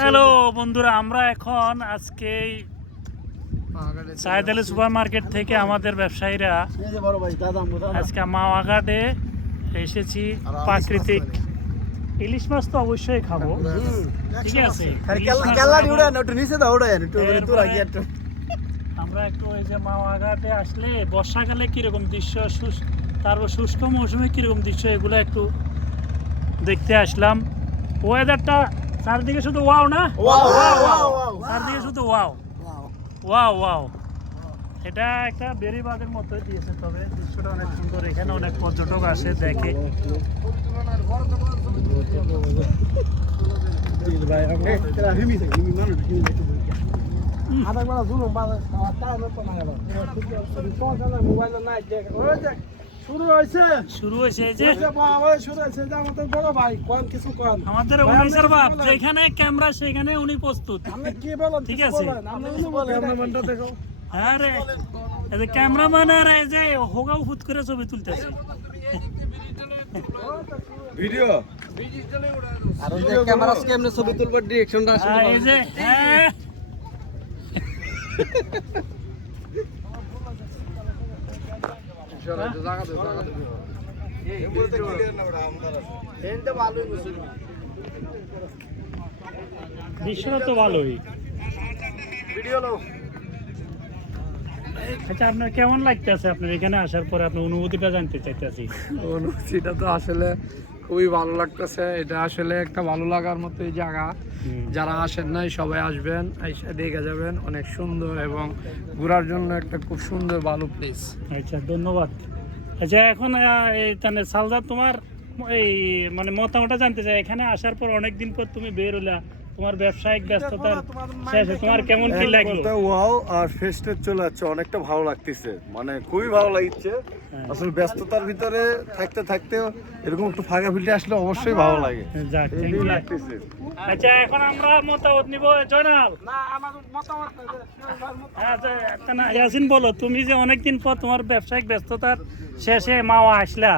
Hello বন্ধুরা, আমরা এখন আজকে সাইদ আলী সুপার মার্কেট থেকে আমাদের ব্যবসায়ীরা আজকে মাওয়াঘাটে এসেছি। প্রাকৃতিক ইলিশ মাছ তো অবশ্যই খাবো, ঠিক আছে। আমরা একটু ওই যে মাওয়াঘাটে আসলে বর্ষাকালে কিরকম দৃশ্য, তারপর শুষ্ক মৌসুমে কিরকম দৃশ্য, এগুলো একটু দেখতে আসলাম। ওয়েদারটা চারদিকে শুধু ওয়াও না, চারদিকে শুধু ওয়াও ওয়াও ওয়াও। এটা একটা বেরিবাদের মতো দিয়েছে, তবে দৃশ্যটা অনেক সুন্দর। এখানে অনেক পর্যটক আসে দেখে। শুরু হয়েছে আমাদের উনিশের বাপ, যেখানে ক্যামেরা সেখানে উনি প্রস্তুত, ঠিক আছে। আরে ক্যামেরাম্যান আর এই যে হোগাও ফুট করে ছবি তুলতেছে, ভিডিও আর ওই যে ক্যামেরা কেমনে ছবি তুলবার ডিরেকশনটা আসলে এই যে হ্যাঁ। দৃশ্যটা তো ভালোই। আচ্ছা, আপনার কেমন লাগতেছে? আপনার এখানে আসার পরে আপনার অনুভূতিটা জানতে চাইতেছি। অনুভূতিটা তো আসলে খুবই ভালো লাগতেছে। এটা আসলে একটা ভালো লাগার মতো জায়গা। যারা আসেন নাই সবাই আসবেন, এসে দেখে যাবেন। অনেক সুন্দর এবং ঘোরার জন্য একটা খুব সুন্দর ভালো প্লেস। আচ্ছা, ধন্যবাদ। আচ্ছা, এখন সালদা, তোমার এই মানে মতামতটা জানতে চাই। এখানে আসার পর অনেকদিন পর তুমি বের হলা, তোমার ব্যবসায়িক ব্যস্ততার শেষে তোমার কেমন কি লাগলো? ওয়াও, আর ফেস্টে চলে যাচ্ছে, অনেকটা ভালো লাগতেছে, মানে খুবই ভালো লাগছে। আসলে ব্যস্ততার ভিতরে থাকতে থাকতে এরকম একটু ফাঁকা ফিল্ডে আসলে অবশ্যই ভালো লাগে। যাক, thank you লাগতেছে। আচ্ছা, এখন আমরা মতামত নিব। জয়নাল, ইয়াসিন বলো, তুমি যে অনেকদিন পর তোমার ব্যবসায়িক ব্যস্ততার শেষে মাওয়া আসলা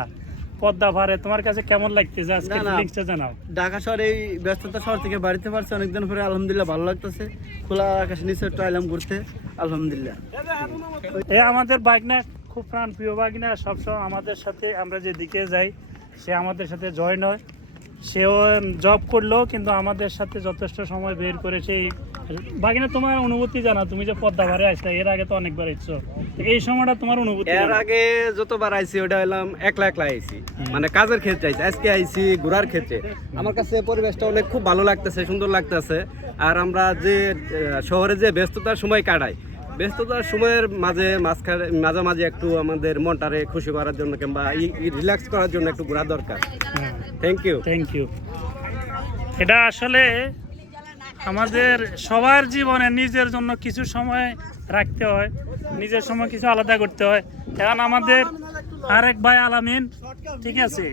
পদ্মা পারে, তোমার কাছে কেমন লাগতেছে? আজকে ফিলিংসটা জানাও। ঢাকা শহরে এই ব্যস্ততা শহর থেকে বাড়িতে পারছে অনেকদিন পরে, আলহামদুলিল্লাহ ভালো লাগতেছে। খোলা আকাশের নিচে একটু আইলাম ঘুরতে, আলহামদুলিল্লাহ। এ আমাদের বাগনা, খুব প্রাণ প্রিয় বাগনা, সবসময় আমাদের সাথে, আমরা যেদিকে যাই সে আমাদের সাথে জয়েন হয়। সেও জব করলেও কিন্তু আমাদের সাথে যথেষ্ট সময় বের করেছে। বাগিনা, তোমার অনুভূতি জানা, তুমি যে পদ্মা ভারে আসলে, এর আগে তো অনেকবার এসছো, এই সময়টা তোমার অনুভূতি? এর আগে যতবার আইছি ওটা হলাম একলা একলা আইছি, মানে কাজের ক্ষেত্রে আইছি। আজকে আইছি ঘোরার ক্ষেত্রে। আমার কাছে পরিবেশটা অনেক খুব ভালো লাগতেছে, সুন্দর লাগতেছে। আর আমরা যে শহরে যে ব্যস্ততার সময় কাটাই, ব্যস্ততার সময়ের মাঝামাঝি একটু আমাদের মনটারে খুশি করার জন্য কিংবা রিল্যাক্স করার জন্য একটু ঘোরা দরকার। Thank you, thank you. এটা আসলে আমাদের সবার জীবনে নিজের জন্য কিছু সময় রাখতে হয়, নিজের সময় কিছু আলাদা করতে হয়। এখন আমাদের আরেক ভাই আলামিন, ঠিক আছে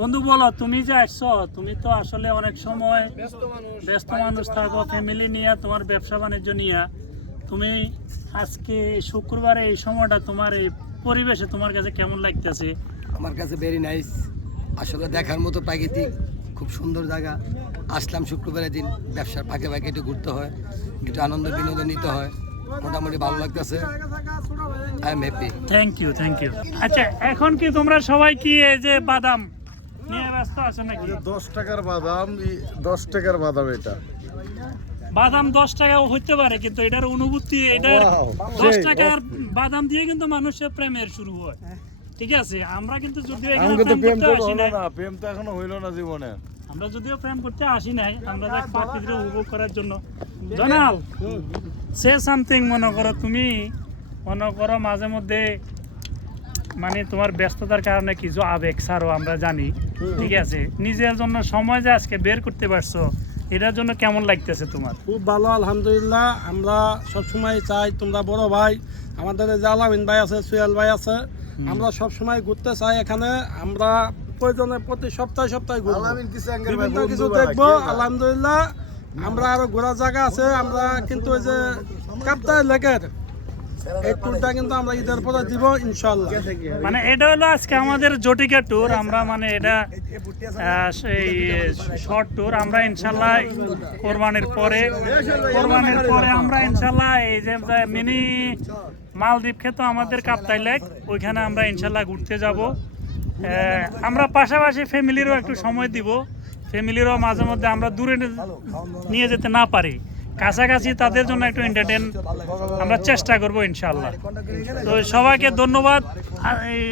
বন্ধু, বলো, তুমি যে আসছো, তুমি তো আসলে অনেক সময় ব্যস্ত মানুষ থাকো, ফ্যামিলি নিয়ে, তোমার ব্যবসা বাণিজ্য নিয়ে। তুমি আজকে শুক্রবারে এই সময়টা, তোমার এই পরিবেশে তোমার কাছে কেমন লাগতেছে? আমার কাছে ভেরি নাইস, আসলে দেখার মতো প্রাকৃতিক খুব সুন্দর জায়গা। আসলাম শুক্রবারের দিন, ব্যবসার ফাঁকে ফাঁকে একটু ঘুরতে হয়, একটু আনন্দ বিনোদন নিতে হয়। মোটামুটি ভালো লাগতেছে, I am happy. Thank you, thank you. আচ্ছা, এখন কি তোমরা সবাই কি এই যে বাদাম নিয়ে ব্যস্ত আছো নাকি? 10 টাকার বাদাম, 10 টাকার বাদাম। এটা বাদাম 10 টাকাও হইতে পারে, কিন্তু এটার অনুভূতি, এটার 10 টাকার বাদাম দিয়ে কিন্তু মানুষের প্রেমের শুরু হয়, ঠিক আছে। আমরা কিন্তু যদিও এখানে প্রেম করতে আসি নাই, প্রেম তো এখনো হইলো না জীবনে। আমরা যদিও প্রেম করতে আসি নাই, আমরা যাক প্রাকৃতিক উপভোগ করার জন্য। জানাল, সে সামথিং। মনে করো তুমি, মনে করো মাঝে মধ্যে মানে তোমার ব্যস্ততার কারণে কিছু আবেগ ছাড়ো, আমরা জানি, ঠিক আছে। নিজের জন্য সময় যে আজকে বের করতে পারছো, এটার জন্য কেমন লাগতেছে তোমার? খুব ভালো, আলহামদুলিল্লাহ। আমরা সবসময় চাই, তোমরা বড় ভাই, আমাদের যে আলামিন ভাই আছে, সুয়েল ভাই আছে, আমরা সবসময় ঘুরতে চাই এখানে। আমরা প্রয়োজনে প্রতি সপ্তাহে ঘুরবো, বিভিন্ন কিছু দেখবো। আলহামদুলিল্লাহ, আমরা আরো ঘোরার জায়গা আছে। আমরা কিন্তু ওই যে কাপ্তাই লেকের এই ট্যুরটা কিন্তু আমরা ঈদের পরে দিব ইনশাল্লাহ। মানে এটা হলো আজকে আমাদের জটিকা ট্যুর, আমরা মানে এটা সেই শর্ট ট্যুর। আমরা ইনশাল্লাহ কোরবানির পরে আমরা ইনশাল্লাহ এই যে মিনি মালদ্বীপ খেতো আমাদের কাপ্তাই লেক, ওইখানে আমরা ইনশাল্লাহ ঘুরতে যাব। আমরা পাশাপাশি ফ্যামিলিরও একটু সময় দিব, ফ্যামিলিরও মাঝে মধ্যে আমরা দূরে নিয়ে যেতে না পারি, কাছাকাছি তাদের জন্য একটু এন্টারটেন আমরা চেষ্টা করব ইনশাল্লাহ। তো সবাইকে ধন্যবাদ। আর এই